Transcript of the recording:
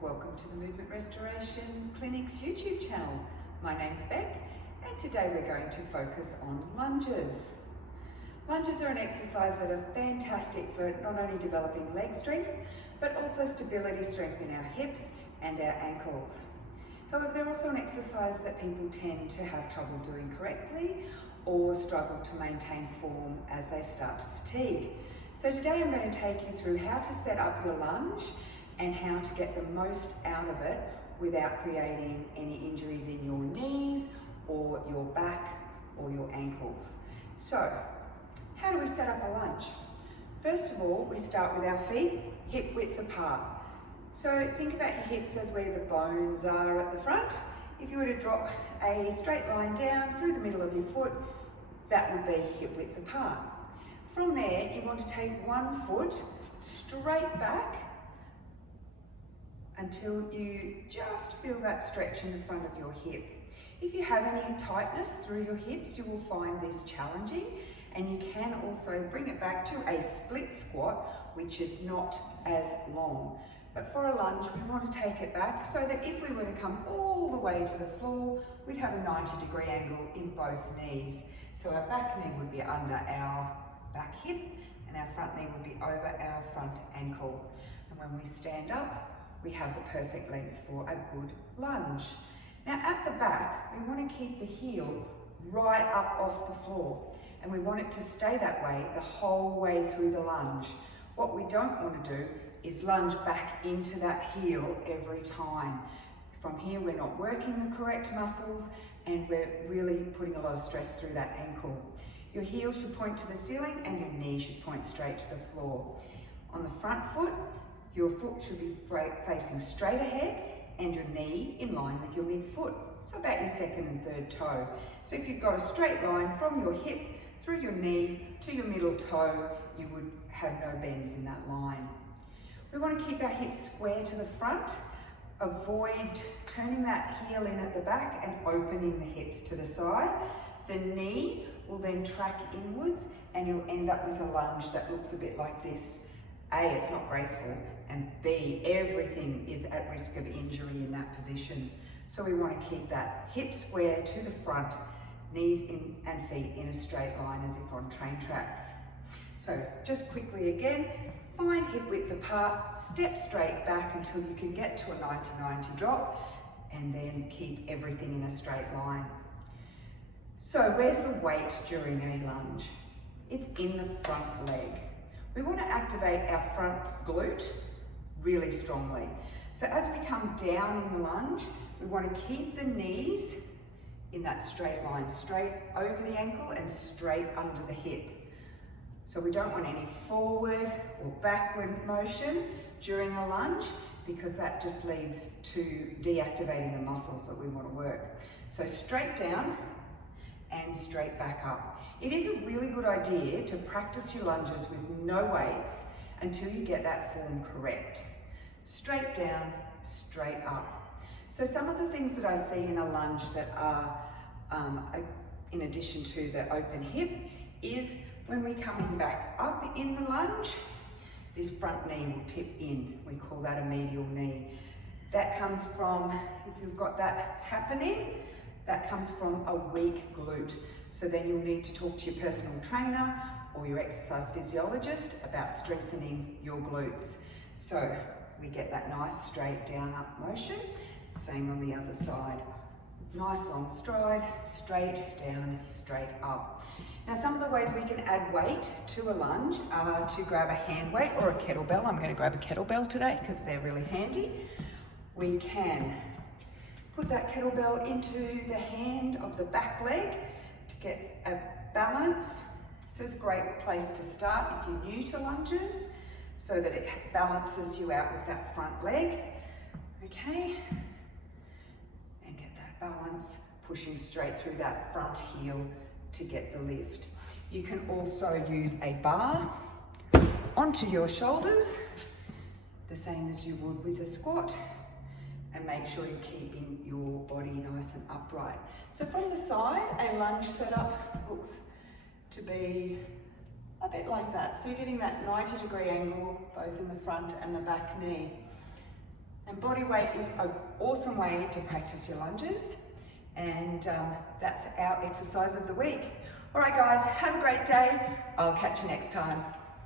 Welcome to the Movement Restoration Clinic's YouTube channel. My name's Beck and today we're going to focus on lunges. Lunges are an exercise that are fantastic for not only developing leg strength but also stability strength in our hips and our ankles. However, they're also an exercise that people tend to have trouble doing correctly or struggle to maintain form as they start to fatigue. So today I'm going to take you through how to set up your lunge and how to get the most out of it without creating any injuries in your knees or your back or your ankles. So, how do we set up a lunge? First of all, we start with our feet hip width apart. So think about your hips as where the bones are at the front. If you were to drop a straight line down through the middle of your foot, that would be hip width apart. From there, you want to take one foot straight back until you just feel that stretch in the front of your hip. If you have any tightness through your hips, you will find this challenging, and you can also bring it back to a split squat, which is not as long. But for a lunge, we want to take it back so that if we were to come all the way to the floor, we'd have a 90-degree angle in both knees. So our back knee would be under our back hip and our front knee would be over our front ankle. And when we stand up, we have the perfect length for a good lunge. Now at the back, we want to keep the heel right up off the floor, and we want it to stay that way the whole way through the lunge. What we don't want to do is lunge back into that heel every time. From here, we're not working the correct muscles and we're really putting a lot of stress through that ankle. Your heel should point to the ceiling and your knee should point straight to the floor. On the front foot, your foot should be facing straight ahead and your knee in line with your midfoot. So about your second and third toe. So if you've got a straight line from your hip through your knee to your middle toe, you would have no bends in that line. We want to keep our hips square to the front. Avoid turning that heel in at the back and opening the hips to the side. The knee will then track inwards and you'll end up with a lunge that looks a bit like this. A, it's not graceful, and B, everything is at risk of injury in that position. So we want to keep that hip square to the front, knees in and feet in a straight line as if on train tracks. So just quickly again, find hip width apart, step straight back until you can get to a 90-90 drop, and then keep everything in a straight line. So where's the weight during a lunge? It's in the front leg. We want to activate our front glute really strongly. So as we come down in the lunge, we want to keep the knees in that straight line, straight over the ankle and straight under the hip. So we don't want any forward or backward motion during a lunge because that just leads to deactivating the muscles that we want to work. So straight down and straight back up. It is a really good idea to practice your lunges with no weights until you get that form correct. Straight down, straight up. So some of the things that I see in a lunge that are, in addition to the open hip, is when we're coming back up in the lunge, this front knee will tip in. We call that a medial knee. That comes from, if you've got that happening, that comes from a weak glute. So then you'll need to talk to your personal trainer or your exercise physiologist about strengthening your glutes. So we get that nice straight down up motion, same on the other side. Nice long stride, straight down, straight up. Now some of the ways we can add weight to a lunge are to grab a hand weight or a kettlebell. I'm going to grab a kettlebell today because they're really handy. We can put that kettlebell into the hand of the back leg to get a balance. This is a great place to start if you're new to lunges so that it balances you out with that front leg. Okay, and get that balance, pushing straight through that front heel to get the lift. You can also use a bar onto your shoulders, the same as you would with a squat, and make sure you're keeping your body nice and upright. So from the side, a lunge setup looks to be a bit like that. So you're getting that 90-degree angle both in the front and the back knee. And body weight is an awesome way to practice your lunges. And that's our exercise of the week. All right, guys, have a great day. I'll catch you next time.